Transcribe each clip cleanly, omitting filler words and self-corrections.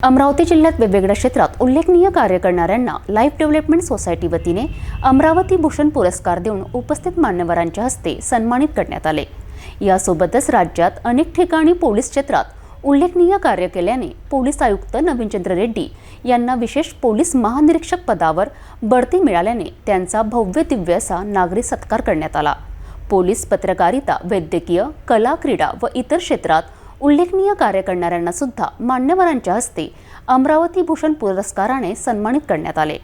अमरावती जिल्ह्यात वेगवेगळ्या क्षेत्रात उल्लेखनीय कार्य करणाऱ्यांना लाईफ डेव्हलपमेंट सोसायटी वतीने अमरावती भूषण पुरस्कार देऊन उपस्थित मान्यवरांच्या हस्ते सन्मानित करण्यात आले। यासोबतच राज्यात अनेक ठिकाणी पोलीस क्षेत्रात उल्लेखनीय कार्य केल्याने पोलीस आयुक्त नवीनचंद्र रेड्डी यांना विशेष पोलीस महानिरीक्षक पदावर बढती मिळाल्याने त्यांचा भव्य दिव्य असा नागरी सत्कार करण्यात आला। पोलीस, पत्रकारिता, वैद्यकीय, कला, क्रीडा व इतर क्षेत्रात उल्लेखनीय कार्य करणाऱ्यांना सुद्धा मान्यवरांच्या हस्ते अमरावती भूषण पुरस्काराने सन्मानित करण्यात आले।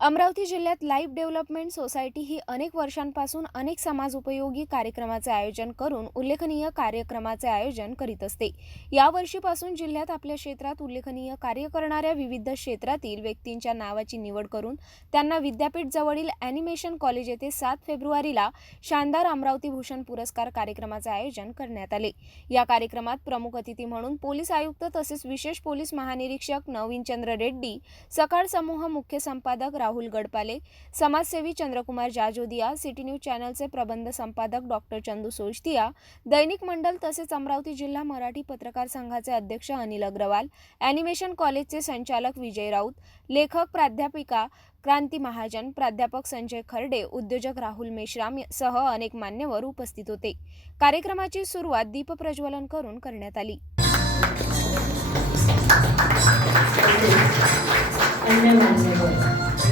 अमरावती जिल्ह्यात लाईफ डेव्हलपमेंट सोसायटी ही अनेक वर्षांपासून अनेक समाज उपयोगी कार्यक्रमाचे आयोजन करून उल्लेखनीय कार्यक्रमाचे आयोजन करीत असते। या वर्षीपासून जिल्ह्यात आपल्या क्षेत्रात उल्लेखनीय कार्य करणाऱ्या विविध क्षेत्रातील व्यक्तींच्या नावाची निवड करून त्यांना विद्यापीठ जवळील ॲनिमेशन कॉलेज येथे 7 फेब्रुवारीला शानदार अमरावती भूषण पुरस्कार कार्यक्रमाचे आयोजन करण्यात आले। या कार्यक्रमात प्रमुख अतिथी म्हणून पोलीस आयुक्त तसेच विशेष पोलीस महानिरीक्षक नवीनचंद्र रेड्डी, सकाळ समूह मुख्य संपादक राहुल गडपाले, समाजसेवी चंद्रकुमार जाजोदिया, सिटी न्यूज चॅनलचे प्रबंध संपादक डॉक्टर चंदू सोजतिया, दैनिक मंडल तसेच अमरावती जिल्हा मराठी पत्रकार संघाचे अध्यक्ष अनिल अग्रवाल, ॲनिमेशन कॉलेजचे संचालक विजय राऊत, लेखक प्राध्यापिका क्रांती महाजन, प्राध्यापक संजय खर्डे, उद्योजक राहुल मेश्राम सह अनेक मान्यवर उपस्थित होते। कार्यक्रमाची सुरुवात दीपप्रज्वलन करून करण्यात आली।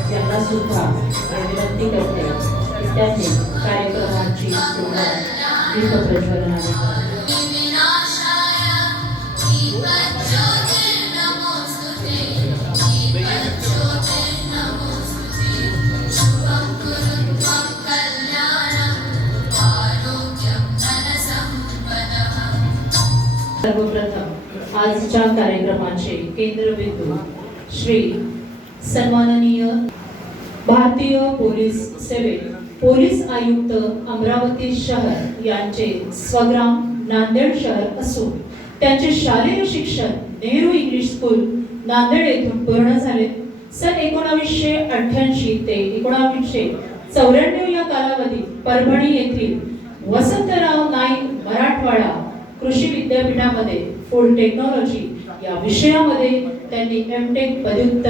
त्यांना सुद्धा विनंती करते की त्यांनी कार्यक्रमाची सुरुवात दीपप्रज्वलनाने सर्वप्रथम आजच्या कार्यक्रमाचे केंद्रबिंदू श्री सन्माननीय भारतीय पोलीस सेवेत पोलीस आयुक्त अमरावती शहर यांचे स्वग्राम नांदेड शहर असून त्यांचे शालेय शिक्षण नेहरू इंग्लिश स्कूल नांदेड येथून पूर्ण झाले। सन 1988 ते 1994 या कालावधीत परभणी येथील वसंतराव नाईक मराठवाडा कृषी विद्यापीठामध्ये फूड टेक्नॉलॉजी या विषयामध्ये त्यांनी एमटेक पदव्युत्तर।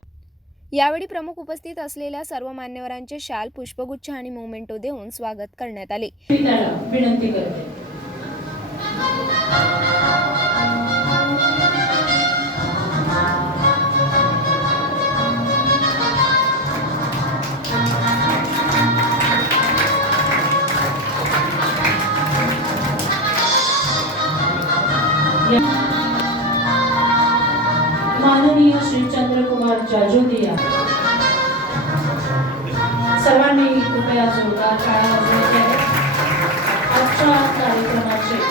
यावेळी प्रमुख उपस्थित असलेल्या सर्व मान्यवरांचे शाल, पुष्पगुच्छ आणि मोमेंटो देऊन स्वागत करण्यात आले। विनंती करते। माननीय श्री चंद्रकुमार जाजोदिया, सर्वांनी कृपया जोरदार टाळ्या वाजवायच्या। आजच्या कार्यक्रमाचे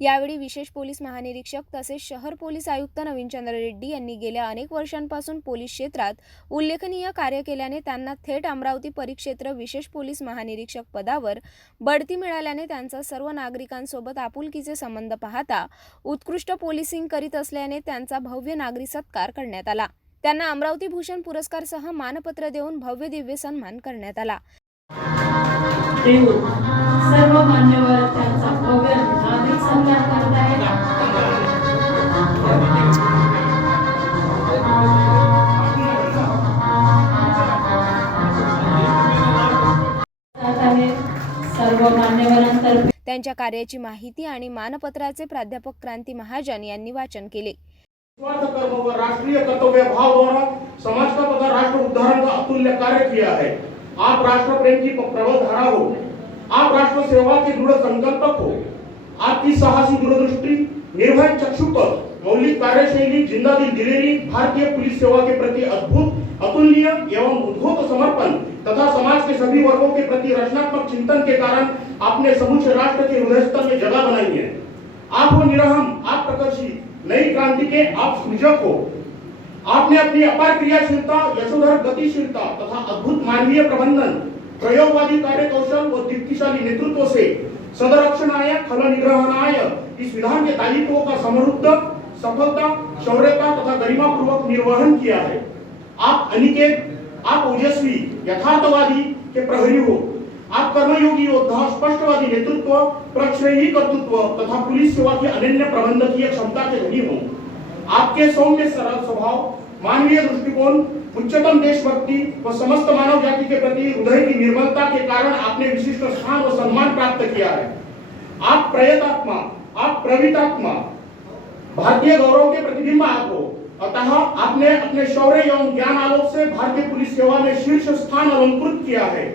यावेळी विशेष पोलीस महानिरीक्षक तसेच शहर पोलीस आयुक्त नवीनचंद्र रेड्डी यांनी गेल्या अनेक वर्षांपासून पोलीस क्षेत्रात उल्लेखनीय कार्य केल्याने त्यांना थेट अमरावती परिक्षेत्र विशेष पोलीस महानिरीक्षक पदावर बढती मिळाल्याने त्यांचा सर्व नागरिकांसोबत आपुलकीचे संबंध पाहता उत्कृष्ट पोलिसिंग करीत असल्याने त्यांचा भव्य नागरी सत्कार करण्यात आला। त्यांना अमरावती भूषण पुरस्कारसह मानपत्र देऊन भव्य दिव्य सन्मान करण्यात आला। सर्व मान्यवर त्यांचा भव्य नागरिक सत्कार करत आहेत। सर्व मान्यवरांतर्फे त्यांच्या कार्याची माहिती आणि मानपत्राचे प्राध्यापक क्रांती महाजन यांनी वाचन केले। कर्म व राष्ट्रीय कर्तव्य भाव द्वारा समाज का तथा राष्ट्र उद्धारण का अतुल्य कार्य किया है। आप राष्ट्र प्रेम की प्रबल धारा हो, आप राष्ट्र सेवा के दृढ़ संकल्पक हो। आपकी साहसी दूरदृष्टि, निर्भय चक्षुपल, मौलिक कार्यशैली, जिंदादिल दिलेरी भारतीय पुलिस सेवा के प्रति अद्भुत, अतुलनीय एवं उद्घोत समर्पण तथा समाज के सभी वर्गों के प्रति रचनात्मक चिंतन के कारण आपने समूचे राष्ट्र के हृदय स्थल में जगह बनाई है। आप हो निरहम, आप क्रांति के आप सृजक हो। आपने अपनी अपार क्रियाशीलता, यशोधर गतिशीलता तथा अद्भुत मानवीय प्रबंधन, प्रयोगवादी कार्य कौशल व दीप्तिशाली नेतृत्व से सदरक्षणाय खल निग्रहणाय इस विधान के दायित्वों का समृद्ध, सफलता, शौर्यता तथा गरिमा पूर्वक निर्वहन किया है। आप अनिकेत, आप ओजस्वी, यथार्थवादी के प्रहरी हो। आप कर्मयोगी योद्धा, स्पष्टवादी नेतृत्व, प्रक्षेपी कर्तृत्व तथा पुलिस सेवा की अनन्य प्रबंधकीय क्षमता के धनी हो। आपके सौम्य सरल स्वभाव, मानवीय दृष्टिकोण, उच्चतम देशभक्ति व समस्त मानव जाति के प्रति हृदय की निर्मलता के कारण आपने विशिष्ट स्थान व सम्मान प्राप्त किया है। आप प्रयतात्मा, आप प्रवीतात्मा, भारतीय गौरव के प्रतिबिंब आप हो। अतः आपने अपने शौर्य एवं ज्ञान आलोक से भारतीय पुलिस सेवा में शीर्ष स्थान अलंकृत किया है।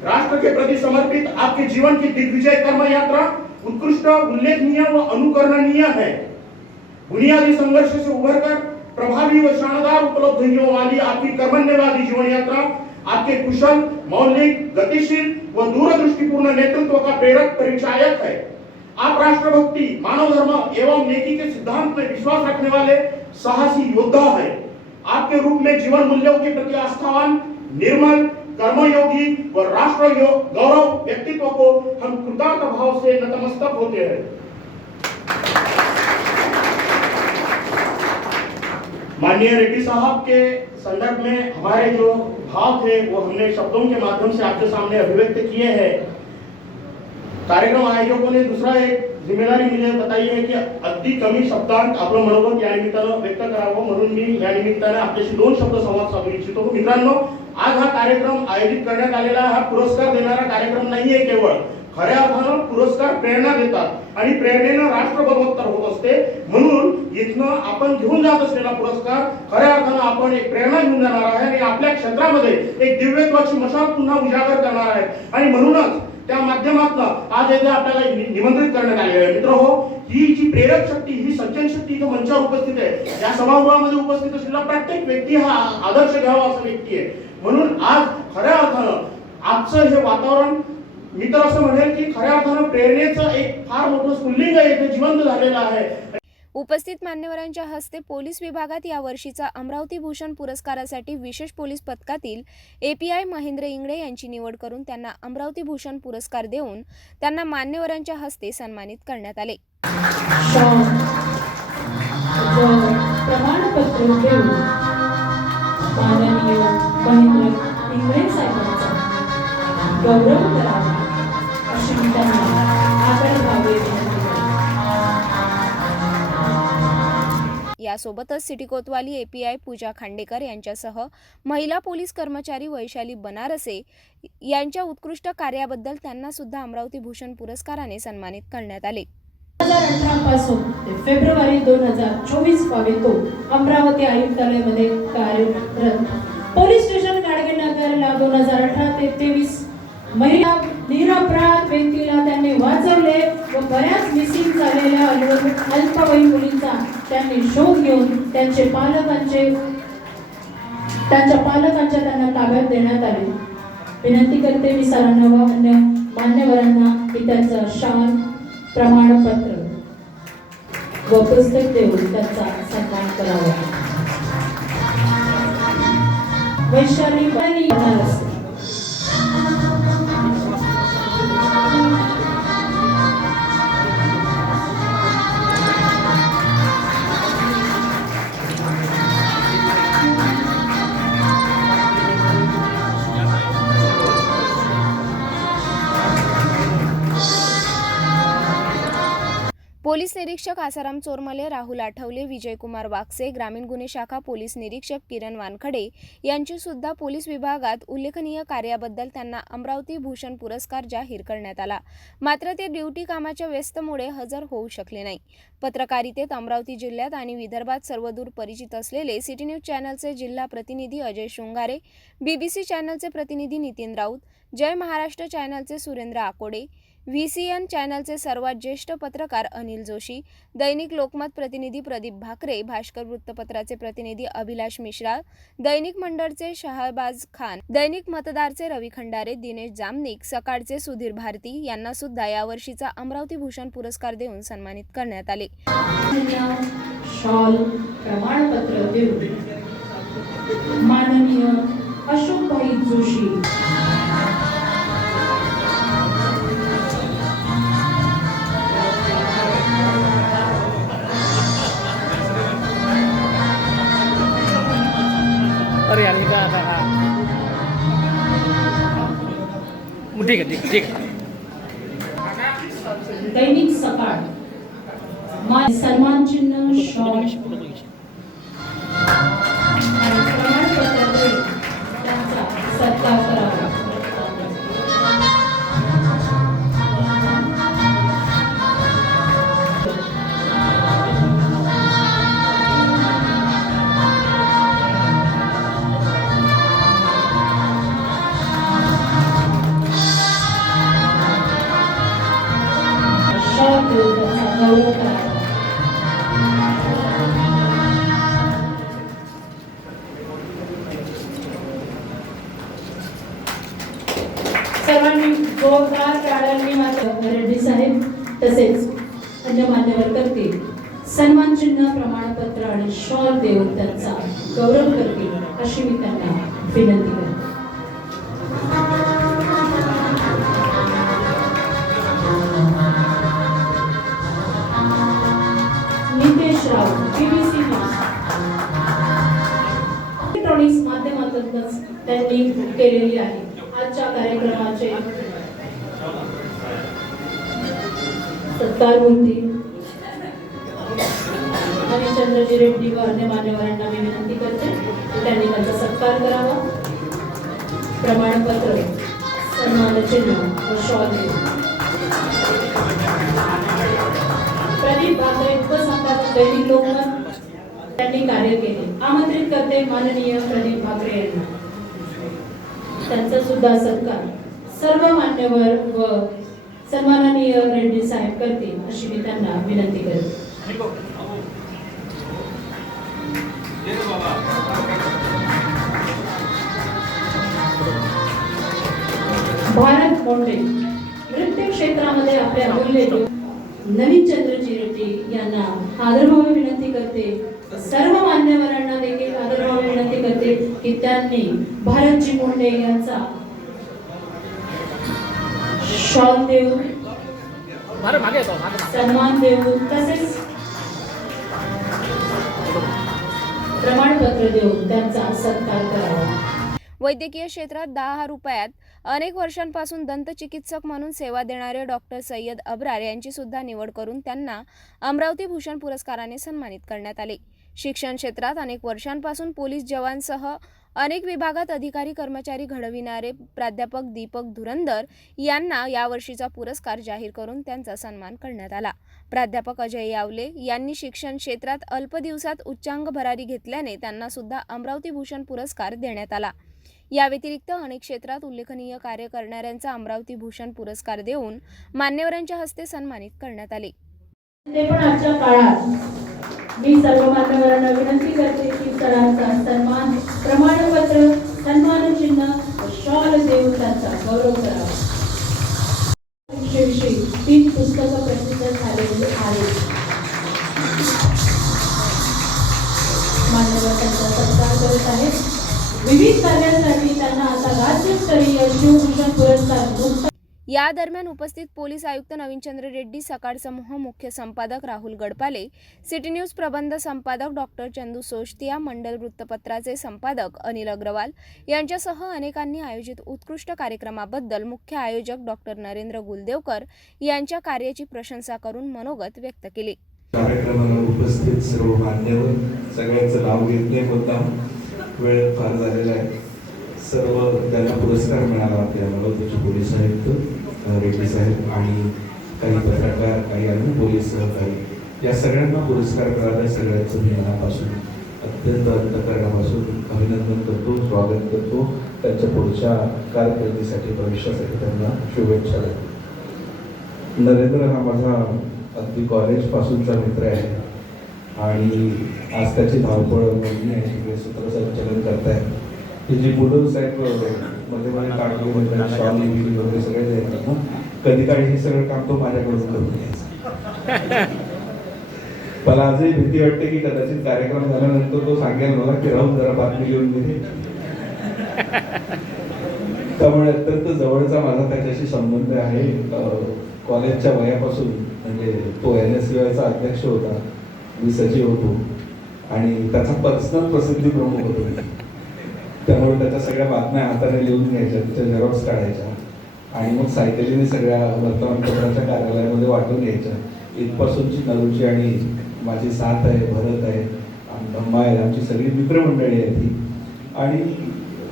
राष्ट्र के प्रति समर्पित आपके जीवन की दिग्विजय कर्म यात्रा उत्कृष्ट, उल्लेखनीय व अनुकरणीय है। बुनियादी संघर्ष से उभरकर प्रभावी व शानदार उपलब्धियों वाली आपकी कर्मण्यवादी जीवन यात्रा आपके कुशल, मौलिक, गतिशील व दूरदृष्टिपूर्ण नेतृत्व का प्रेरक परिचायक है। आप राष्ट्रभक्ति, मानव धर्म एवं नेकी के सिद्धांत में विश्वास रखने वाले साहसी योद्धा है। आपके रूप में जीवन मूल्यों के प्रति आस्थावान, निर्मल, कर्मयोगी व राष्ट्र गौरव व्यक्तित्व को हम कृतज्ञ भाव से नतमस्तक होते हैं। माननीय रेड्डी साहब के संदर्भ में हमारे जो भाव थे वो हमने शब्दों के माध्यम से आपके सामने अभिव्यक्त किए हैं। कार्यक्रम आयोजकों ने दूसरा एक जिम्मेदारी मुझे बताई आहे की अगदी कमी शब्दांत आपलं मनोगत या निमित्तानं व्यक्त करावं, म्हणून मी या निमित्ताने आपल्याशी 2 शब्द संवाद साधू इच्छितो। मित्रांनो, आज हा कार्यक्रम आयोजित करण्यात आलेला हा पुरस्कार देणारा कार्यक्रम नाहीये। केवळ खऱ्या अर्थानं पुरस्कार प्रेरणा देतात आणि प्रेरणेनं राष्ट्र बलवत्तर होत असते। म्हणून इथनं आपण घेऊन जात असलेला पुरस्कार खऱ्या अर्थानं आपण एक प्रेरणा घेऊन जाणार आहे आणि आपल्या क्षेत्रामध्ये एक दिव्यत्वाची मशाल पुन्हा उजागर करणार आहे। आणि म्हणूनच त्या माध्यमातून आज येथे आपल्याला निमंत्रित करण्यात आले आहे। मित्रहो, ही जी प्रेरक शक्ती, ही सज्जन शक्ती इथं मंचावर उपस्थित आहे। या सभागृहामध्ये उपस्थित असलेला प्रत्येक व्यक्ती हा आदर्श घ्यावा असा व्यक्ती आहे। म्हणून आज खऱ्या अर्थानं आजचं हे वातावरण मी तर असं म्हणेल की खऱ्या अर्थानं प्रेरणेचं एक फार मोठं स्फुल्लिंग येथे जिवंत झालेलं आहे। उपस्थित मान्यवरांच्या हस्ते पोलीस विभागात या वर्षीचा अमरावती भूषण पुरस्कारासाठी विशेष पोलीस पथकातील API महेंद्र इंगळे यांची निवड करून त्यांना अमरावती भूषण पुरस्कार देऊन त्यांना मान्यवरांच्या हस्ते सन्मानित करण्यात आले। प्रमाणपत्र देऊन माननीय महेंद्र इंगळे साहेबांचा गौरव करावा अशी मी त्यांना आदरभावे विनंती करते। यासोबतच सिटी कोतवाली API पूजा खांडेकर यांच्यासह महिला पोलीस कर्मचारी वैशाली बनारसे यांच्या उत्कृष्ट कार्याबद्दल त्यांना सुद्धा अमरावती भूषण पुरस्काराने सन्मानित करण्यात आले। 2018 पासून ते फेब्रुवारी 2024 पावेतो अमरावती आयुक्तालयामध्ये कार्यरत पोलीस स्टेशन गाडगेनगरला 2018 ते 23 महिला निरपराध व्यक्तीला त्यांनी वाचवले व बऱ्याच मिसिंग झालेल्या अल्पवयीन मुलींचा त्यांनी शोध घेऊन त्यांच्या पालकांच्या त्यांना ताब्यात देण्यात आले। विनंती करते मी सरांना व अन्य मान्यवरांना की त्यांचं शाल, प्रमाणपत्र व पुस्तक देऊन त्यांचा सन्मान करावा। वैशाली बनारस। पोलीस निरीक्षक आसाराम चोरमले, राहुल आठवले, विजयकुमार वागसे, ग्रामीण गुन्हे शाखा पोलीस निरीक्षक किरण वानखडे यांची सुद्धा पोलीस विभागात उल्लेखनीय कार्याबद्दल त्यांना अमरावती भूषण पुरस्कार जाहीर करण्यात आला। मात्र ते ड्युटी कामाच्या व्यस्ततेमुळे हजर होऊ शकले नाही। पत्रकारितेत अमरावती जिल्ह्यात आणि विदर्भात सर्वदूर परिचित असलेले सिटी न्यूज चॅनलचे जिल्हा प्रतिनिधी अजय शृंगारे, BBC चॅनलचे प्रतिनिधी नितीन राऊत, जय महाराष्ट्र चॅनलचे सुरेंद्र आकोडे, VCN चॅनलचे सर्वात ज्येष्ठ पत्रकार अनिल जोशी, दैनिक लोकमत प्रतिनिधी प्रदीप भाकरे, भास्कर वृत्तपत्राचे प्रतिनिधी अभिलाष मिश्रा, दैनिक मंडळचे शहबाज खान, दैनिक मतदारचे रवी खंडारे, दिनेश जामनिक, सकाळचे सुधीर भारती यांना सुद्धा यावर्षीचा अमरावती भूषण पुरस्कार देऊन सन्मानित करण्यात आले। शॉल प्रमाणपत्र देऊन माननीय अशोकभाई जोशी अरे यार इथं आता हा ठीक आहे ठीक आहे दैनिक सकाळ सन्मान चिन्ह शॉल आणि प्रमाणपत्र देऊन त्यांचा सत्कार करावा. शॉल देऊन त्यांचा गौरव करावा. सर्वांनी जोरदार टाळ्यांनी मात्र रेड्डी साहेब तसेच अन्य मान्यवर करतील सन्मान चिन्ह प्रमाणपत्र आणि शॉल देऊन त्यांचा गौरव करतील अशी मी त्यांना विनंती करते. नितेश राव BBC इलेक्ट्रॉनिक्स माध्यमातूनच त्यांनी केलेली आहे. आजच्या कार्यक्रमाचे सत्कार मूर्ती हरिचंद्रजी रेड्डी व अन्य मान्यवरांना मी विनंती करते की त्यांनी त्यांचा सत्कार करावा. प्रमाणपत्र सन्मान चिन्ह व शॉल देऊन प्रदीप भाकरे उपसंपादक दैनिक लोकमत त्यांनी कार्य केले. आमंत्रित करते माननीय प्रदीप भाकरे यांना. त्यांचा सुद्धा सत्कार सर्व मान्यवर व सन्माननीय रेड्डी साहेब करतील अशी मी त्यांना विनंती करते. भारत मोंडे नृत्य क्षेत्रामध्ये आपले अमूल्य नवीन चंद्रजी रेड्डी यांना आदरभावे विनंती करते. सर्व मान्यवरांना देखील आदरभावे विनंती करते की त्यांनी भारतजी मोंडे यांचा शॉल देऊन मागे येतो मागे सन्मान देऊन तसेच प्रमाणपत्र देऊन त्यांचा सत्कार करावा. वैद्यकीय क्षेत्रात 10 रुपयात अनेक वर्षांपासून दंतचिकित्सक म्हणून सेवा देणारे डॉक्टर सय्यद अब्रार यांची सुद्धा निवड करून त्यांना अमरावती भूषण पुरस्काराने सन्मानित करण्यात आले. शिक्षण क्षेत्रात अनेक वर्षांपासून पोलीस जवानसह अनेक विभागात अधिकारी कर्मचारी घडविणारे प्राध्यापक दीपक धुरंदर यांना यावर्षीचा पुरस्कार जाहीर करून त्यांचा सन्मान करण्यात आला. प्राध्यापक अजय यावले यांनी शिक्षण क्षेत्रात अल्प दिवसात उच्चांक भरारी घेतल्याने त्यांना सुद्धा अमरावती भूषण पुरस्कार देण्यात आला. या व्यतिरिक्त अनेक क्षेत्रात उल्लेखनीय कार्य करणाऱ्यांचा अमरावती भूषण पुरस्कार देऊन मान्यवरांच्या हस्ते सन्मानित करण्यात आले. ते पण आजच्या काळात मी सर्व मान्यवरांना विनंती करते की सरांचा सन्मान प्रमाणपत्र सन्मान चिन्ह शॉल देऊन त्यांचा गौरव करावा. विषयी 3 पुस्तकं प्रसिद्ध झालेली आहेत. मान्यवर त्यांचा सत्कार करत आहेत. विविध कार्यासाठी त्यांना आता राज्यस्तरीय शिवभूषण पुरस्कार मुक्त. या दरम्यान उपस्थित पोलीस आयुक्त नवीनचंद्र रेड्डी, सकाळ समूह मुख्य संपादक राहुल गडपाले, सिटी न्यूज प्रबंध संपादक डॉक्टर चंदू सोशतिया, मंडल वृत्तपत्राचे संपादक अनिल अग्रवाल यांच्यासह अनेकांनी आयोजित उत्कृष्ट कार्यक्रमाबद्दल मुख्य आयोजक डॉक्टर नरेंद्र गुलदेवकर यांच्या कार्याची प्रशंसा करून मनोगत व्यक्त केले. कार्यक्रमाला उपस्थित सर्व मान्यवर, सगळ्यांचं नाव घेत नाही मुद्दाम, वेळ फार झालेला आहे. सर्व त्यांना पुरस्कार मिळाला आपल्या अमरावतीचे पोलीस आयुक्त रेड्डी साहेब आणि काही पत्रकार, काही अन्य पोलीस सहकारी, या सगळ्यांना पुरस्कार मिळाला. सगळ्यांचं मी मनापासून अत्यंत अंतःकरणापासून अभिनंदन करतो, स्वागत करतो. त्यांच्या पुढच्या कारकिर्दीसाठी, भविष्यासाठी त्यांना शुभेच्छा देतो. नरेंद्र हा माझा अगदी कॉलेजपासूनचा मित्र आहे आणि आज त्याची धावपळ मोठी आहे, तिकडे सूत्रसंचलन करताय. ही जी मुलं साहेब मध्ये मध्ये काढली वगैरे शॉल लिहिली वगैरे सगळे जे आहेत ना, कधी काळी हे सगळं काम तो माझ्याकडून करून घ्यायचं. मला आजही भीती वाटते की कदाचित कार्यक्रम झाल्यानंतर तो सांगेल मला की राहून जरा बातमी लिहून दे. त्यामुळे अत्यंत जवळचा माझा त्याच्याशी संबंध आहे. कॉलेजच्या वयापासून, म्हणजे तो NSUIचा अध्यक्ष होता, मी सचिव होतो आणि त्याचा पर्सनल प्रसिद्धी प्रमुख होतो मी. त्यामुळे त्याच्या सगळ्या बातम्या हाताने लिहून घ्यायच्या, त्याच्या झेरॉक्स काढायच्या आणि मग सायकलीने सगळ्या वर्तमानपत्राच्या कार्यालयामध्ये वाटून घ्यायच्या. इथपासूनची नरूची आणि माझी साथ आहे, भरत आहे, धम्मा आहे, आमची सगळी मित्रमंडळी आहे ती. आणि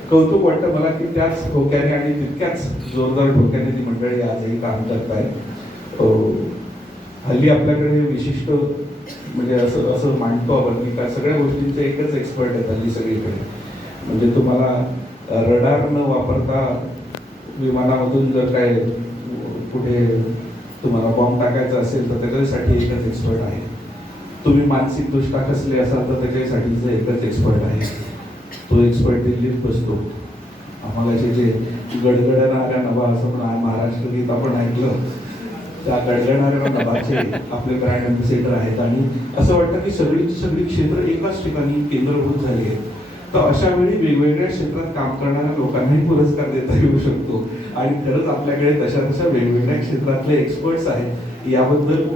कौतुक वाटतं मला की त्याच ठोक्याने आणि तितक्याच जोरदार ठोक्याने ती मंडळी आजही काम करत आहे. हल्ली आपल्याकडे विशिष्ट म्हणजे असं मांडतो आपण की काय सगळ्या गोष्टींचे एकच एक्सपर्ट आहेत हल्ली सगळीकडे. म्हणजे तुम्हाला रडार न वापरता विमानामधून जर काय कुठे तुम्हाला बॉम्ब टाकायचा असेल तर त्याच्यासाठी एकच एक्सपर्ट आहे. तुम्ही मानसिक दृष्ट्या कसले असाल तर त्याच्यासाठीचं एकच एक्सपर्ट आहे. तो एक्सपर्ट दिल्लीत बसतो. आम्हाला जे गडगडणाऱ्या नभा असं पण महाराष्ट्र गीत आपण ऐकलं, त्या गडगडणाऱ्या नभाचे आपले ब्रँड अँबॅसेडर आहेत. आणि असं वाटतं की सगळी क्षेत्र एकाच ठिकाणी केंद्रभूत झाली आहेत. तर अशा वेळी वेगवेगळ्या क्षेत्रात काम करणाऱ्या लोकांनाही पुरस्कार देता येऊ शकतो. आणि खरंच आपल्याकडे तशा वेगवेगळ्या क्षेत्रातले एक्सपर्ट्स आहेत. याबद्दल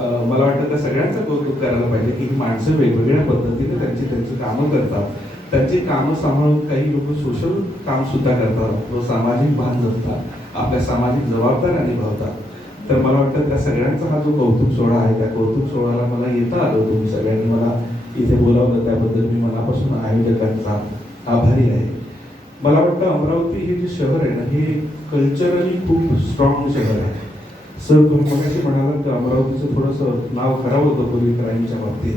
मला वाटतं त्या सगळ्यांचं कौतुक करायला पाहिजे की ही माणसं वेगवेगळ्या पद्धतीने त्यांची कामं करतात. त्यांची कामं सांभाळून काही लोक सोशल काम सुद्धा करतात, सामाजिक भान जपतात, आपल्या सामाजिक जबाबदाऱ्या निभावतात. तर मला वाटतं त्या सगळ्यांचा हा जो कौतुक सोहळा आहे, त्या कौतुक सोहळ्याला मला येता आलं. तुम्ही सगळ्यांनी मला इथे बोलावलं त्याबद्दल मी मनापासून आयोजकांचा आभारी आहे. मला वाटतं अमरावती हे जे शहर आहे ना, हे कल्चरली खूप स्ट्रॉंग शहर आहे. सर तुम्ही मगाशी म्हणालात की अमरावतीचं थोडंसं नाव खराब होतं पूर्वी क्राईमच्या बाबतीत.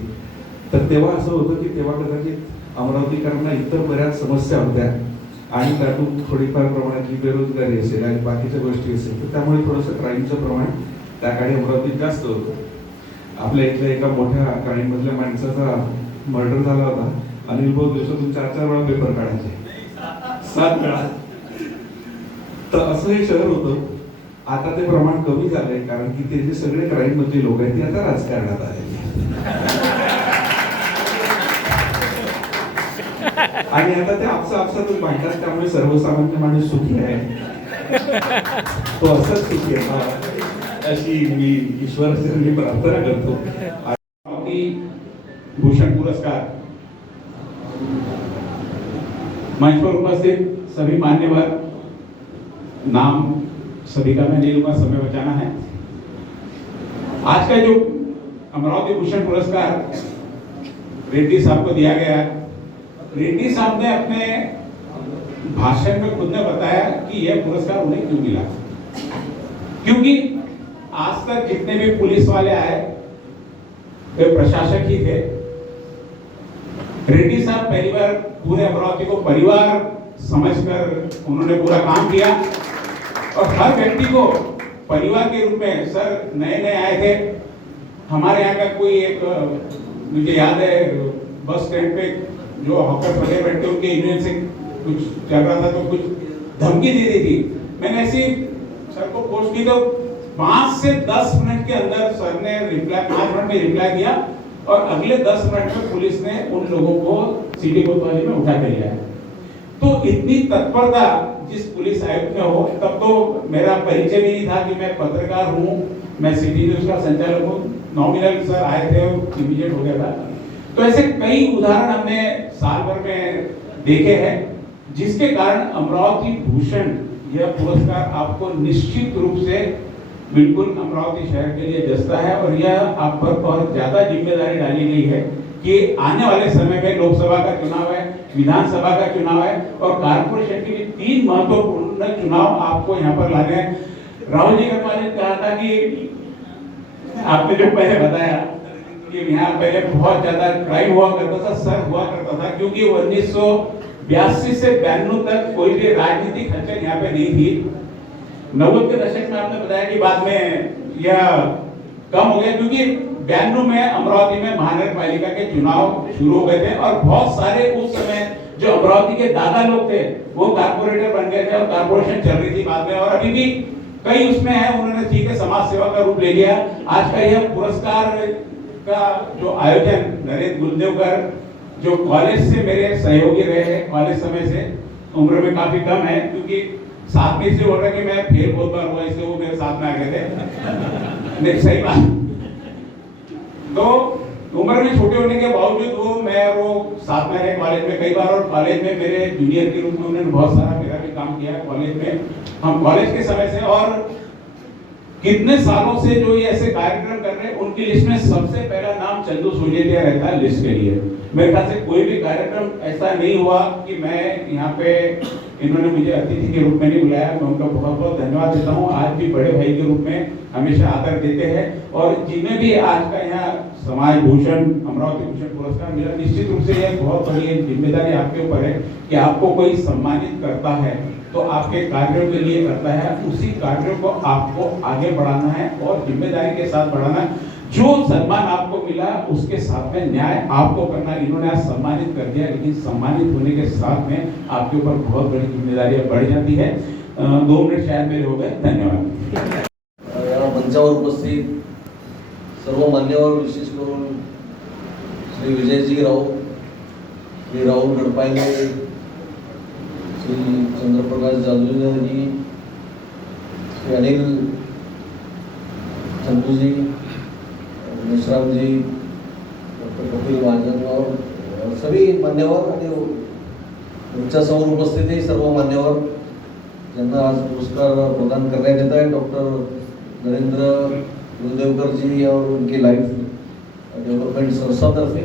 तर तेव्हा असं होतं की तेव्हा कदाचित अमरावतीकरांना इतर बऱ्याच समस्या होत्या आणि त्यातून थोडीफार प्रमाणातली बेरोजगारी असेल आणि बाकीच्या गोष्टी असेल, तर त्यामुळे थोडंसं क्राईमचं प्रमाण त्या काळी अमरावतीत जास्त होतं. आपल्या इथल्या एका मोठ्या क्राईममधल्या माणसाचा मर्डर झाला होता. अनिल भाऊ दिवसातून 4-4 वेळा पेपर काढायचे, 7 वेळा. तर असं हे शहर होतं. आता ते प्रमाण कमी झालंय कारण की ते जे सगळे क्राईम मधले लोक आहेत ते आता राजकारणात आलेले. आणि आता ते आपसातच भांडतात. त्यामुळे सर्वसामान्य माणूस सुखी आहे, तो असंच सुखी आहे अशी मी ईश्वराची प्रार्थना करतो. भूषण पुरस्कार मंच पर उपस्थित सभी मान्यवर, नाम सभी का मैं नहीं लूंगा, समय बचाना है. आज का जो अमरावती भूषण पुरस्कार रेड्डी साहब को दिया गया, रेड्डी साहब ने अपने भाषण में खुद ने बताया कि यह पुरस्कार उन्हें क्यों मिला. क्योंकि आज तक जितने भी पुलिस वाले आए वे प्रशासक ही थे. रेड्डी साहब पहली बार पूरे अमरावती को परिवार समझकर उन्होंने पूरा काम किया और हर व्यक्ति को परिवार के रूप में. सर नए नए आए थे, हमारे यहाँ का कोई एक मुझे याद है बस स्टैंड पे जो हॉकर बने बैठे उनके यूनियन से कुछ चल रहा था तो कुछ धमकी दे दी थी. मैंने ऐसी सर को पोस्ट की तो 5 से 10 मिनट के अंदर सर ने रिप्लाई 5 मिनट में रिप्लाई दिया और अगले 10 मिनट में पुलिस ने उन लोगों को सिटी कोतवाली में उठा के लिया है. तो इतनी तत्परता जिस पुलिस आयुक्त में हो, तब तो मेरा परिचय भी नहीं था कि मैं पत्रकार हूँ, मैं सिटी न्यूज का संचालक हूँ. नॉमिनल सर आए थे, इमीडिएट हो गया था. तो ऐसे कई उदाहरण हमने साल भर में देखे हैं जिसके कारण अमरावती भूषण यह पुरस्कार आपको निश्चित रूप से बिल्कुल अमरावती शहर के लिए जचता है. और यह आप पर बहुत ज्यादा जिम्मेदारी डाली गई है कि आने वाले समय में लोकसभा का चुनाव है, विधानसभा का चुनाव है और कारपोरेशन के लिए 3 महत्वपूर्ण चुनाव आपको यहाँ पर लाने हैं. राहुल जी का ने कहा था कि आपने जो पहले बताया कि यहाँ पहले बहुत ज्यादा क्राइम हुआ करता था, सर हुआ करता था, क्योंकि 1982 से 92 तक कोई भी राजनीतिक हलचल यहाँ पे नहीं थी. 90 के दशक में आपने बताया कि बाद में यह कम हो गया क्योंकि 92 में अमरावती में महानगर पालिका के चुनाव शुरू हो गए थे और बहुत सारे उस समय जो अमरावती के दादा लोग थे वो कारपोरेटर बन गए थे और कारपोरेशन चल रही थी बाद में. और अभी भी कई उसमें है, उन्होंने ठीक है समाज सेवा का रूप ले लिया. आज का यह पुरस्कार का जो आयोजन नरेंद्र गुलदेवकर जो कॉलेज से मेरे सहयोगी रहे हैं, कॉलेज समय से, उम्र में काफी कम है, क्योंकि साथ में इसलिए बोल रहा कि मैं फेल बहुत बार हुआ, इसलिए वो मेरे साथ में आ गए थे। नहीं, सही बात। तो उम्र में छोटे होने के बावजूद वो साथ में रहे कॉलेज में कई बार, और कॉलेज में मेरे जूनियर के रूप में उन्होंने बहुत सारा मेरा भी काम किया कॉलेज में। हम कॉलेज के समय से और कितने सालों से जो ये ऐसे कार्यक्रम कर रहे हैं, उनकी लिस्ट में सबसे पहला नाम चंदू सोजेतिया रहता है लिस्ट के लिए। मेरे ख्याल से कोई भी कार्यक्रम ऐसा नहीं हुआ कि मैं यहाँ पे इन्होंने मुझे अतिथि के रूप में नहीं बुलाया। मैं उनका बहुत बहुत धन्यवाद देता हूँ। आज भी बड़े भाई के रूप में हमेशा आदर देते हैं, और जिन्हें भी आज का यहाँ समाज भूषण, अमरावती भूषण पुरस्कार मिला, निश्चित रूप से यह बहुत बड़ी जिम्मेदारी आपके ऊपर है कि आपको कोई सम्मानित करता है तो आपके कार्यों के लिए करता है, उसी कार्यों को आपको आगे बढ़ाना है और जिम्मेदारी के साथ बढ़ाना है। जो सम्मान आपको मिला उसके साथ में न्याय आपको करना। इन्होंने आज सम्मानित कर दिया, लेकिन सम्मानित होने के साथ में आपके ऊपर बहुत बड़ी जिम्मेदारियां बढ़ जाती है। 2 मिनट शायद मेरे हो गए। धन्यवाद। या मंचावर उपस्थित सर्व मान्यवर, विशेष करून श्री विजयजी राव, श्री राहुल गडपायले, श्री चंद्रप्रकाश जालूजी, श्री अनिल चंदूजी, मिश्राम जी, डॉक्टर कपिल महाजन और सभी मान्यवर आणि उच्च समोर उपस्थित है सर्व मान्यवर ज्यांना आज पुरस्कार प्रदान करण्यात येत आहे डॉक्टर नरेंद्र गुलदेवकर जी और उनकी लाइफ डेव्हलपमेंट संस्थातर्फे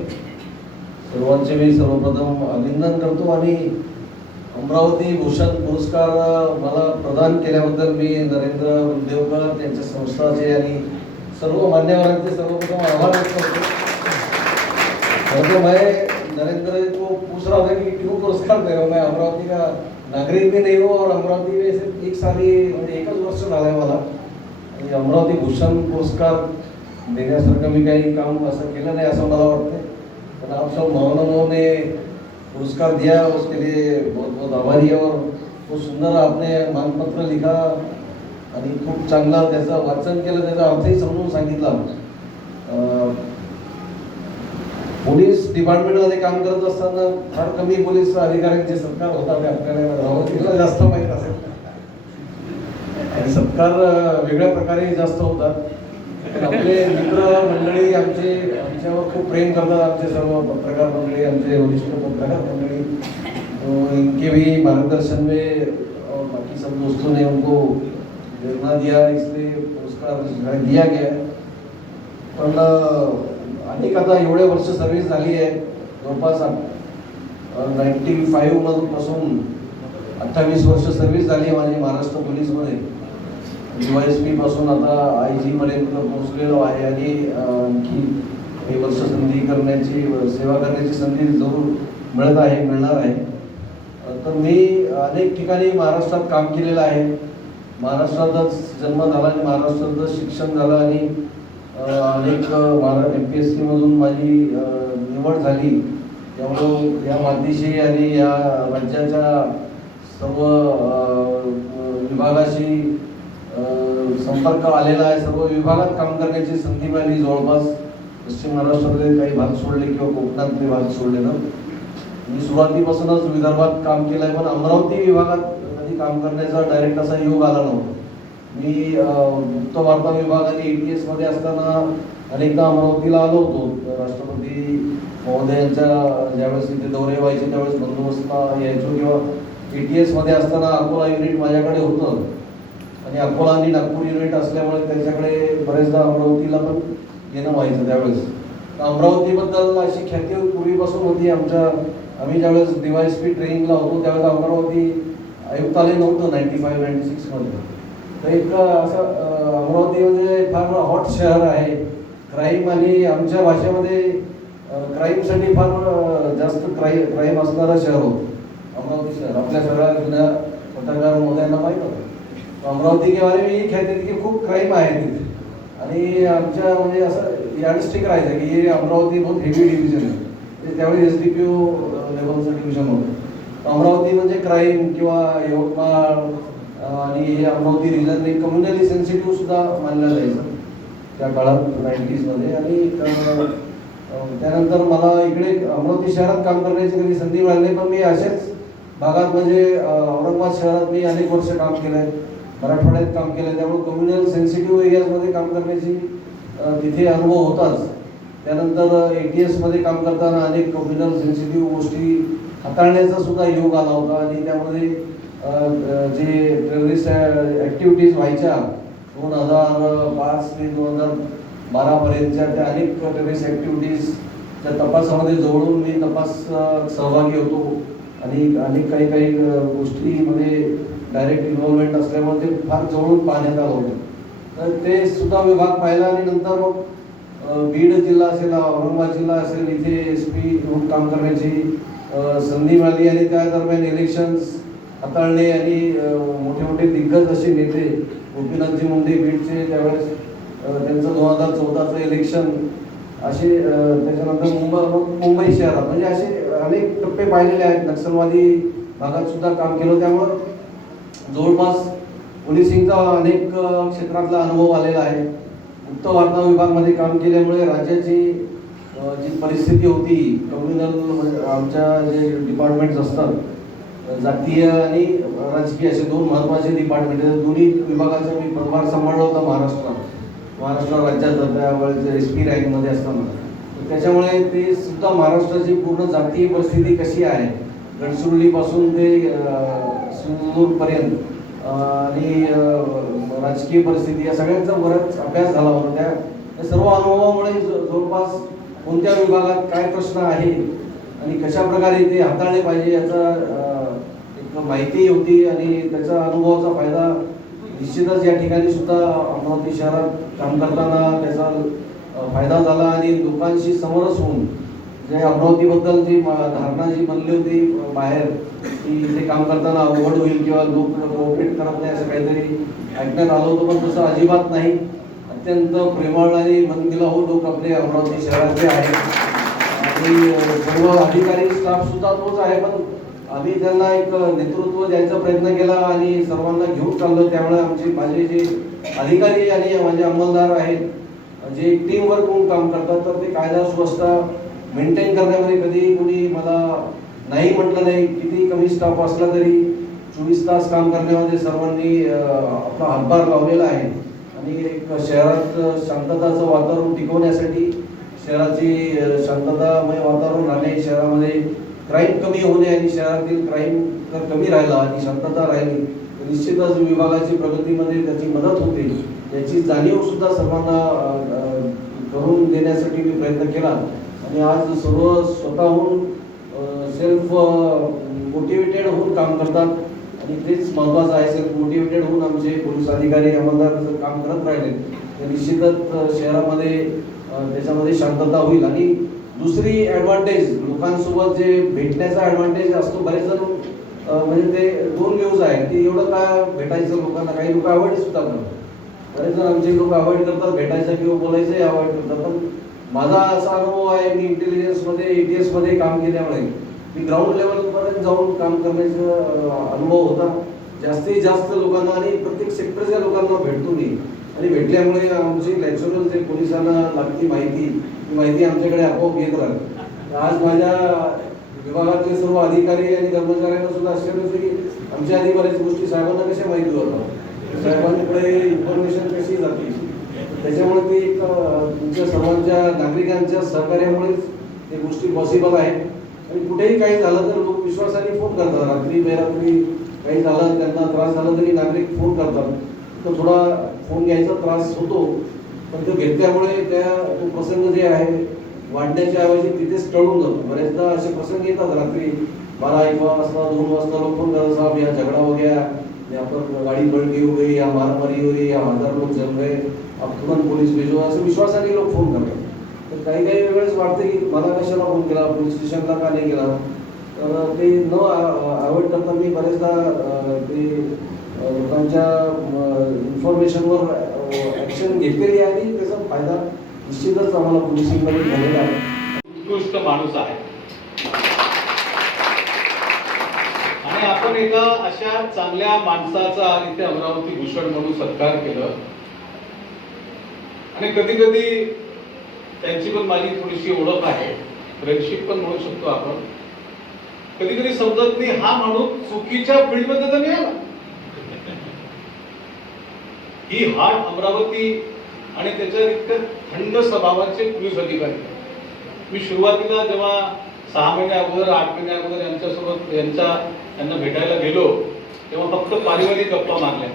सर्वांचे मी सर्वप्रथम अभिनंदन करतो आणि अमरावती भूषण पुरस्कार मला प्रदान केल्याबद्दल मी नरेंद्र गुलदेवकर त्यांच्या संस्थाचे आणि सर्व मान्यवरांचे सर्वप्रथम आभार व्यक्त करतो। मैं नरेंद्र जी को पूछ रहा था कि क्यों पुरस्कार दे रहे हो, मैं अमरावती का नागरिक भी नहीं हूँ और अमरावती में सिर्फ एक साल ही एकच वर्ष झालंय मला, आणि अमरावती भूषण पुरस्कार देण्यासारखं मी काही काम असं केलं नाही असं मला वाटतं। पण आप सब महानुभावों ने पुरस्कार दिया, उसके लिए बहुत बहुत आभारी है। और वो सुंदर आपने मानपत्र लिखा आणि खूप चांगला त्याचं वाचन केलं, त्याचा अर्थही समजून सांगितला। पोलीस डिपार्टमेंटमध्ये काम करत असताना फार कमी पोलीस अधिकाऱ्यांचे सत्कार होतात, आपल्याला रावतीला जास्त माहीत असेल, आणि सत्कार वेगळ्या प्रकारे जास्त होतात। आपले मित्र मंडळी आमच्यावर खूप प्रेम करतात, आमचे सर्व पत्रकार मंडळी, आमचे वरिष्ठ पत्रकार मंडळी, तो इनके भी मार्गदर्शन में और बाकी सब दोस्तों ने उनको प्रेरणा दिया, इसलिए पुरस्कार दिया गया। पण अनेक आता एवढे वर्ष सर्व्हिस झाली आहे, जवळपास 95 पासून 28 वर्ष सर्व्हिस झाली माझी महाराष्ट्र पोलीसमध्ये। DYSP पासून आता IG पर्यंत पोहोचलेलो आहे, आणि आणखी काही वर्ष संधी करण्याची, सेवा करण्याची संधी जरूर मिळणार आहे। तर मी अनेक ठिकाणी महाराष्ट्रात काम केलेलं आहे, महाराष्ट्रातच जन्म झाला आणि महाराष्ट्रातच शिक्षण झालं, आणि अनेक MPSC मधून माझी निवड झाली। त्यामुळे या मातीशी आणि या राज्याच्या सर्व विभागाशी संपर्क आलेला आहे, सर्व विभागात काम करण्याची संधी मिळाली। जवळपास पश्चिम महाराष्ट्रातले काही भाग सोडले किंवा कोकणातले भाग सोडले ना, मी सुरुवातीपासूनच विदर्भात काम केलं आहे, पण अमरावती विभागात कधी काम करण्याचा डायरेक्ट असा योग आला नव्हता। मी गुप्त वार्ता विभाग आणि ATS मध्ये असताना अनेकदा अमरावतीला आलो होतो। राष्ट्रपती महोदयांच्या ज्यावेळेस इथे दौरे व्हायचे त्यावेळेस बंदोबस्ताला यायचो, किंवा ATS मध्ये असताना अकोला युनिट माझ्याकडे होतं, आणि अकोला आणि नागपूर युनिट असल्यामुळे त्याच्याकडे बरेचदा अमरावतीला पण येणं व्हायचं। त्यावेळेस अमरावतीबद्दल अशी ख्याती पूर्वीपासून होती। आम्ही ज्यावेळेस DYSP ट्रेनिंगला होतो त्यावेळेस अमरावती आयुक्तालय नव्हतं 95-96 मध्ये, तर एक असं अमरावती म्हणजे फार हॉट शहर आहे। क्राईम आणि आमच्या भाषेमध्ये क्राईमसाठी फार जास्त क्राईम असणारं शहर होतं अमरावती शहर। आपल्या सगळ्या जुन्या पत्रकार महोदयांना माहीत होतं अमरावती के बारे में ये कहते थे की खूप क्राईम आहे तिथे, आणि आमच्या म्हणजे असं यार्डस्टिक राहायचं की हे अमरावती बहुत हेवी डिव्हिजन आहे, त्यावेळी SDPO लेवलचं डिव्हिजन होतं। अमरावती म्हणजे क्राईम किंवा यवतमाळ आणि हे अमरावती रिजन एक कम्युनली सेन्सिटिव्ह सुद्धा मानलं जायचं। त्या काळात 90s मध्ये. आणि त्यानंतर मला इकडे अमरावती शहरात काम करण्याची कधी संधी मिळाली नाही, पण मी असेच भागात म्हणजे औरंगाबाद शहरात मी अनेक वर्ष काम केलं आहे, मराठवाड्यात काम केलं आहे. त्यामुळे कम्युनल सेन्सिटिव्ह एरियाजमध्ये काम करण्याची तिथे अनुभव होताच. त्यानंतर ATS मध्ये काम करताना अनेक कम्युनल सेन्सिटिव्ह गोष्टी हाताळण्याचा सुद्धा योग आला होता. आणि त्यामध्ये जे टेररिस्ट ॲक्टिव्हिटीज व्हायच्या 2005 ते 2012 पर्यंतच्या त्या अनेक टेररिस्ट ॲक्टिव्हिटीजच्या तपासामध्ये जवळून मी सहभागी होतो. आणि काही गोष्टीमध्ये डायरेक्ट इन्व्हॉल्वमेंट असल्यामुळे ते फार जवळून पाहण्यात आलं होतं. तर ते सुद्धा विभाग पाहिला. आणि नंतर मग बीड जिल्हा असेल, औरंगाबाद जिल्हा असेल, इथे SP म्हणून काम करण्याची संधी मिळाली. आणि त्या दरम्यान इलेक्शन्स हाताळणे आणि मोठे मोठे दिग्गज असे नेते गोपीनाथजी मुंडे बीडचे त्यावेळेस त्यांचं 2014चं इलेक्शन असे, त्याच्यानंतर मुंबई शहरात म्हणजे असे अनेक टप्पे पाहिलेले आहेत. नक्षलवादी भागात सुद्धा काम केलं. त्यामुळं जवळपास पोलिसिंगचा अनेक क्षेत्रातला अनुभव आलेला आहे. गुप्त वार्ता विभागामध्ये काम केल्यामुळे राज्याची जी परिस्थिती होती, कम्युनल आमच्या जे डिपार्टमेंट्स असतात, जातीय आणि राजकीय असे दोन महत्त्वाचे डिपार्टमेंट, दोन्ही विभागाचा मी पदभार सांभाळला होता महाराष्ट्र राज्यात त्यावेळेस SP रँकमध्ये असताना. त्याच्यामुळे ते सुद्धा महाराष्ट्राची पूर्ण जातीय परिस्थिती कशी आहे, गडचिरोलीपासून ते सिंधुदुर्गपर्यंत आणि राजकीय परिस्थिती या सगळ्यांचा बराच अभ्यास झाला होता. त्या सर्व अनुभवामुळे जवळपास कोणत्या विभागात काय प्रश्न आहे आणि कशा प्रकारे ते हाताळले पाहिजे याचा एक माहिती होती. आणि त्याचा अनुभवाचा फायदा निश्चितच या ठिकाणी सुद्धा अमरावती शहरात काम करताना त्याचा फायदा झाला. आणि लोकांशी समरस होऊन जे अमरावतीबद्दल जी धारणा जी बनली होती बाहेर, की इथे काम करताना अवघड होईल किंवा लोक कोऑपरेट करत नाही असं काहीतरी ऐकण्यात आलं होतं, पण तसं अजिबात नाही. अत्यंत प्रेमळ आणि मनमिलाऊ लोक आपले अमरावती शहरातले आहेत. आणि सर्व अधिकारी स्टाफ सुद्धा तोच आहे, पण आम्ही त्यांना एक नेतृत्व द्यायचा प्रयत्न केला आणि सर्वांना घेऊन चाललो. त्यामुळे माझे जे अधिकारी आणि माझे अंमलदार आहेत, जे टीम वर्क म्हणून काम करतात, तर ते कायदा सुव्यवस्था मेंटेन करण्यामध्ये कधी कोणी मला नाही म्हटलं नाही. किती कमी स्टाफ असला तरी 24 तास काम करण्यामध्ये सर्वांनी आपला हातभार लावलेला आहे. आणि एक शहरात शांतताचं वातावरण टिकवण्यासाठी, शहराची शांततामय वातावरण राहणे, शहरामध्ये क्राईम कमी होणे आणि शहरातील क्राईम जर कमी राहिला आणि शांतता राहिली तर निश्चितच विभागाची प्रगतीमध्ये त्याची मदत होते. याची जाणीव सुद्धा सर्वांना करून देण्यासाठी मी प्रयत्न केला. आणि आज सर्व स्वतःहून सेल्फ मोटिवेटेड होऊन काम करतात. आणि तेच महत्त्वाचं आहे. सेल्फ मोटिवेटेड होऊन आमचे पोलीस अधिकारी अंमलदार जर काम करत राहिले तर निश्चितच शहरामध्ये त्याच्यामध्ये शांतता होईल. आणि दुसरी ॲडव्हान्टेज, लोकांसोबत जे भेटण्याचा ॲडव्हान्टेज असतो. बरेच जण म्हणजे ते दोन व्ह्यूज आहेत की एवढं काय भेटायचं लोकांना, काही लोक अवॉइड सुद्धा करतात. बरेच जण आमचे लोक अवॉइड करतात भेटायचं किंवा बोलायचंही अवॉइड करतात. पण माझा असा अनुभव आहे, मी इंटेलिजन्समध्ये ATS मध्ये काम केल्यामुळे मी ग्राउंड लेवलपर्यंत जाऊन काम करण्याचा अनुभव होता. जास्तीत जास्त लोकांना आणि प्रत्येक सेक्टरच्या लोकांना भेटतो मी. आणि भेटल्यामुळे आमची नॅचरल जे पोलिसांना लागती माहिती आमच्याकडे आपोआप येत राहते. आज माझ्या विभागातले सर्व अधिकारी आणि कर्मचाऱ्यांना सुद्धा आश्चर्य होते की आमच्या आधी बऱ्याच गोष्टी साहेबांना कशा माहिती होतात, साहेबांकडे इन्फॉर्मेशन कशी जाते. त्याच्यामुळे ती एक तुमच्या सर्वांच्या नागरिकांच्या सहकार्यामुळेच ते गोष्टी पॉसिबल आहेत. आणि कुठेही काही झालं तर लोक विश्वासाने फोन करतात. रात्री बेरात्री काही झालं, त्यांना त्रास झाला तरी नागरिक फोन करतात. तर थोडा फोन घ्यायचा त्रास होतो, पण तो घेतल्यामुळे तो प्रसंग जे आहे वाढण्याच्या ऐवजी तिथेच टळून जातो. बरेचदा असे प्रसंग येतात रात्री 12-1 वाजता 2 वाजता लोक फोन करतात, साहब या झगडा हो गया, यहाँ पर गाड़ी पलटी हो गई, या मारामारी हो रही, या 1000 लोग जल गए, अब तुरंत पोलीस भेजो, असं विश्वासाने लोक फोन करतात. तर काही वेळेस वाटते की मला कशाला फोन केला, पोलीस स्टेशनला का नाही गेला. तर ते न अवॉइड करता मी बरेचदा ते लोकांच्या इन्फॉर्मेशनवर ॲक्शन घेतलेली आहे आणि त्याचा फायदा निश्चितच आम्हाला पोलिसिंगमध्ये झालेला आहे. उत्कृष्ट माणूस आहे आणि आपण एका अशा चांगल्या माणसाचा इथे अमरावती भूषण म्हणून सत्कार केलं. आणि कधी कधी त्यांची पण माझी थोडीशी ओळख आहे, फ्रेंडशिप पण म्हणू शकतो आपण. कधी कधी समजत नाही हा माणूस चुकीच्या फील्डमध्ये तर नाही आला. ही हाट अमरावती आणि त्याच्या इतक्या थंड स्वभावाचे पोलीस अधिकारी. मी सुरुवातीला जेव्हा 6 महिने अगोदर 8 महिने अगोदर यांच्यासोबत यांना भेटायला गेलो तेव्हा फक्त पारिवारिक गप्पा मारल्या.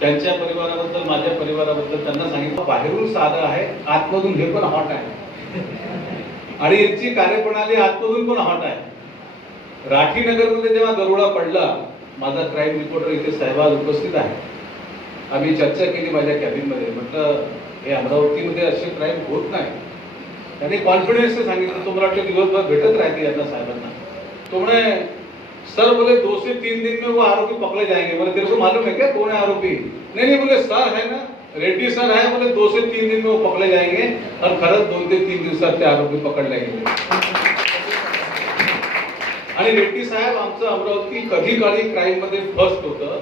त्यांच्या परिवाराबद्दल, माझ्या परिवाराबद्दल त्यांना सांगितलं बाहेरून साधं आहे, आतमधून हे पण हॉट आहे आणि यांची कार्यप्रणाली आतमधून पण हॉट आहे. राठीनगरमध्ये जेव्हा दरोडा पडला, माझा क्राईम रिपोर्टर इथे साहेबाज उपस्थित आहे. आम्ही चर्चा केली माझ्या कॅबिनमध्ये. म्हटलं हे अमरावतीमध्ये असे क्राईम होत नाही. त्यांनी कॉन्फिडन्सने सांगितलं, तो मला वाटतं दिवसभर भेटत राहते यांना साहेबांना. तो म्हणे सर बोले 2 से 3 दिन में वो आरोपी पकड़े जाएंगे. बोले तेरे को मालूम है क्या कौन है आरोपी? नहीं बोले सर है ना, रेड्डी सर है. बोले 2 से 3 दिन में वो पकड़े जाएंगे और खरंच 2 ते 3 दिवसात ते आरोपी पकडले गेले. आणि रेड्डी साहेब आमचं अमरावती कधी काळी क्राईम मध्ये फर्स्ट होतं.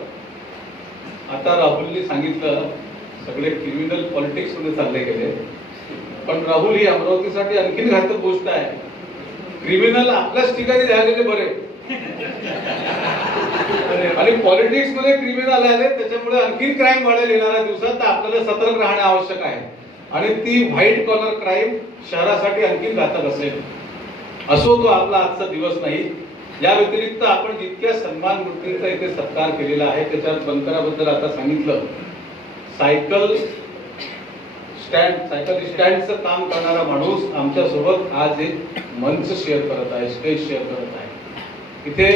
आता राहुलने सांगितलं सगळे क्रिमिनल पॉलिटिक्स मध्ये चालले गेले, पण राहुल ही अमरावतीसाठी आणखीन घातक गोष्ट आहे. क्रिमिनल आपल्याच ठिकाणी झालेले बरे आणि पॉलिटिक्स मध्ये क्रिमिनल आले, त्याच्यामुळे आणखीन क्राईम वाढेल येणाऱ्या दिवसात. तर आपल्याला सतर्क राहणे आवश्यक आहे आणि ती व्हाईट कॉलर क्राईम शहरासाठी आणखीन घातक असेल. असो तो आपला आजचा दिवस नाही. या व्यतिरिक्त आपण जितक्या सन्मान मूर्तींचा इथे सत्कार केलेला आहे त्याच्यात बंकराबद्दल आता सांगितलं. सायकल स्टँडचं काम करणारा माणूस आमच्या सोबत आज एक मंच शेअर करत आहे, स्टेज शेअर करत आहे. इथे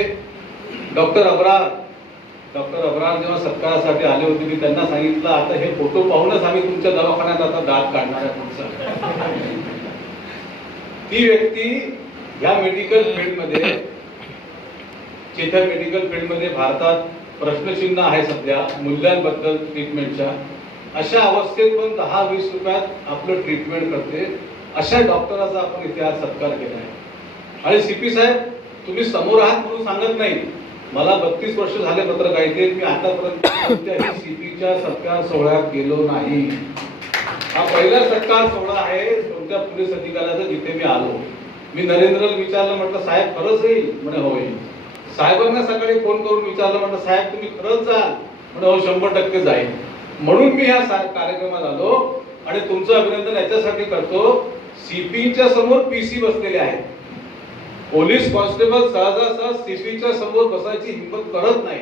डॉक्टर अब्रार जेव्हा सत्कारासाठी आले होते, मी त्यांना सांगितलं आता हे फोटो पाहूनच आम्ही तुमच्या दवाखान्यात आता दात काढणार आहे पुढचा. ती व्यक्ती या मेडिकल फील्डमध्ये, चेतन मेडिकल फील्डमध्ये भारतात प्रश्नचिन्ह आहे सध्या मूल्यांबद्दल ट्रीटमेंटच्या. अशा अवस्थेत पण 10-20 रुपयात आपलं ट्रीटमेंट करते. अशा डॉक्टराचा आपण इथे आज सत्कार केला आहे. आणि सीपी साहेब तुम्ही समोर आहात म्हणून सांगत नाही, मला 32 वर्ष झाले पत्रकारितेत, मी आतापर्यंत कोणत्याही सीपीच्या सत्कार सोहळ्यात गेलो नाही. हा पहिला सत्कार सोहळा आहे कोणत्या पोलीस अधिकाऱ्याचा जिथे मी आलो. मी नरेंद्रला विचारलं, म्हटलं साहेब खरंच येईल? म्हणे होय. साहेबांना सकाळी फोन करून विचारलं, म्हटलं साहेब तुम्ही खरंच जाल? म्हणे हो 100% जाईल. म्हणून मी ह्या कार्यक्रमात आलो आणि तुमचं अभिनंदन याच्यासाठी करतो. सीपीच्या समोर पीसी बसलेले आहेत. पोलीस कॉन्स्टेबल सहजासहज सीपीच्या समोर बसायची हिंमत करत नाही.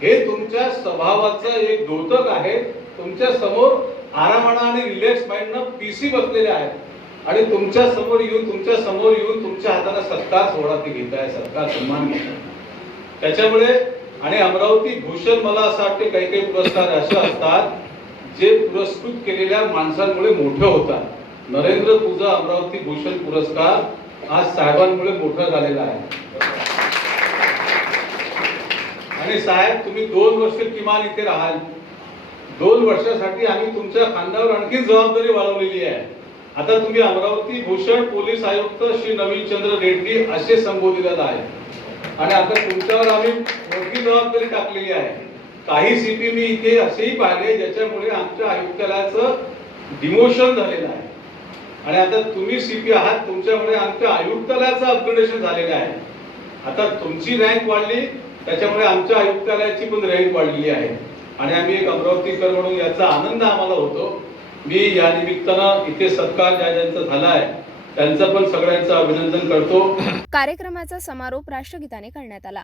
हे तुमच्या स्वभावाचं एक द्योतक आहे. तुमच्या समोर आरामाने आणि रिलॅक्स माइंडनं पीसी बसलेले आहेत आणि तुमच्या समोर येऊन तुमच्या हाताने सत्कार सोहळा ते घेत आहे, सत्कार सन्मान घेत आहे. त्याच्यामुळे आणि अमरावती भूषण, मला असं वाटते काही पुरस्कार असे असतात जे पुरस्कृत केलेल्या माणसांमुळे मोठे होतात. नरेंद्र तुझा अमरावती भूषण पुरस्कार आज साहेबांमुळे मोठा झालेला आहे. आणि साहेब तुम्ही 2 वर्ष किमान इथे राहाल. 2 वर्षासाठी आम्ही तुमच्या खांद्यावर आणखी जबाबदारी वाढवलेली आहे. आता तुम्ही अमरावती भूषण पोलीस आयुक्त श्री नवीनचंद्र रेड्डी असे संबोधित आहे आणि आता तुमच्यावर आम्ही मोठी जबाबदारी टाकलेली आहे. काही सीपी मी इथे असेही पाहिले ज्याच्यामुळे आमच्या आयुक्तालयाचं डिमोशन झालेलं आहे आणि आता तुम्ही सीपी आहात, तुमच्यामुळे आमच्या आयुक्तालयाचं अपग्रेडेशन झालेलं आहे. आता तुमची रँक वाढली, त्याच्यामुळे आमच्या आयुक्तालयाची पण रँक वाढलेली आहे आणि आम्ही एक अमरावतीकर म्हणून याचा आनंद आम्हाला होतो. मी या निमित्तानं इथे सत्कार ज्यांचा झालाय त्यांचं पण सगळ्यांचं अभिनंदन करतो. कार्यक्रमाचा समारोप राष्ट्रगीताने करण्यात आला.